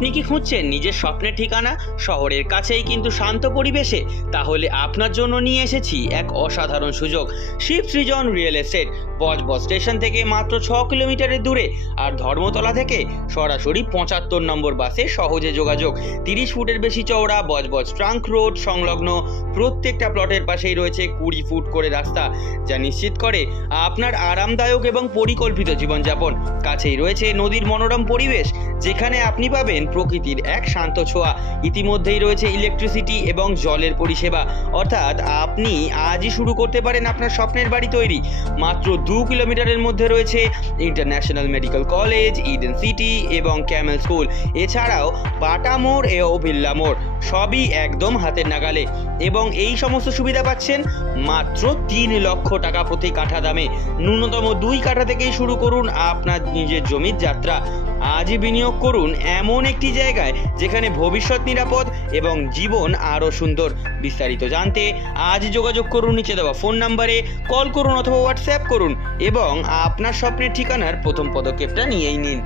আপনি কি খুঁজছেন নিজের স্বপ্নের ঠিকানা শহরের কাছেই কিন্তু শান্ত পরিবেশে? তাহলে আপনার জন্য নিয়ে এসেছি এক অসাধারণ সুযোগ। শিব সৃজন রিয়েল এস্টেট, বজবজ স্টেশন থেকে মাত্র 6 কিলোমিটারের দূরে, আর ধর্মতলা থেকে সরাসরি 75 নম্বর বাসে সহজে যোগাযোগ। 30 ফুটের বেশি চওড়া বজবজ ট্রাঙ্ক রোড সংলগ্ন প্রত্যেকটা প্লটের পাশেই রয়েছে 20 ফুট করে রাস্তা, যা নিশ্চিত করে আপনার আরামদায়ক এবং পরিকল্পিত জীবনযাপন। কাছেই রয়েছে নদীর মনোরম পরিবেশ, যেখানে আপনি পাবেন প্রকৃতির এক শান্ত ছোঁয়া। ইতিমধ্যেই রয়েছে ইলেকট্রিসিটি এবং জলের পরিষেবা, অর্থাৎ আপনি আজই শুরু করতে পারেন আপনার স্বপ্নের বাড়ি তৈরি। মাত্র 2 কিলোমিটারের মধ্যে রয়েছে international medical college, Eden city এবং ক্যামেল স্কুল। এছাড়াও বাটা মোড় ও ভিল্লা মোড় সবই একদম হাতের নাগালে, এবং এই সমস্ত সুবিধা পাচ্ছেন মাত্র 3 লক্ষ টাকা প্রতি কাঠা দামে। ন্যূনতম 2 কাঠা থেকেই শুরু করুন আপনার নিজের জমির যাত্রা। আজই বিনিয়োগ করুন এমন একটি জায়গায় যেখানে ভবিষ্যৎ নিরাপদ এবং জীবন আরও সুন্দর। বিস্তারিত জানতে আজ যোগাযোগ করুন নিচে দেওয়া ফোন নাম্বারে, কল করুন অথবা হোয়াটসঅ্যাপ করুন এবং আপনার স্বপ্নের ঠিকানার প্রথম পদক্ষেপটা নিয়েই নিন।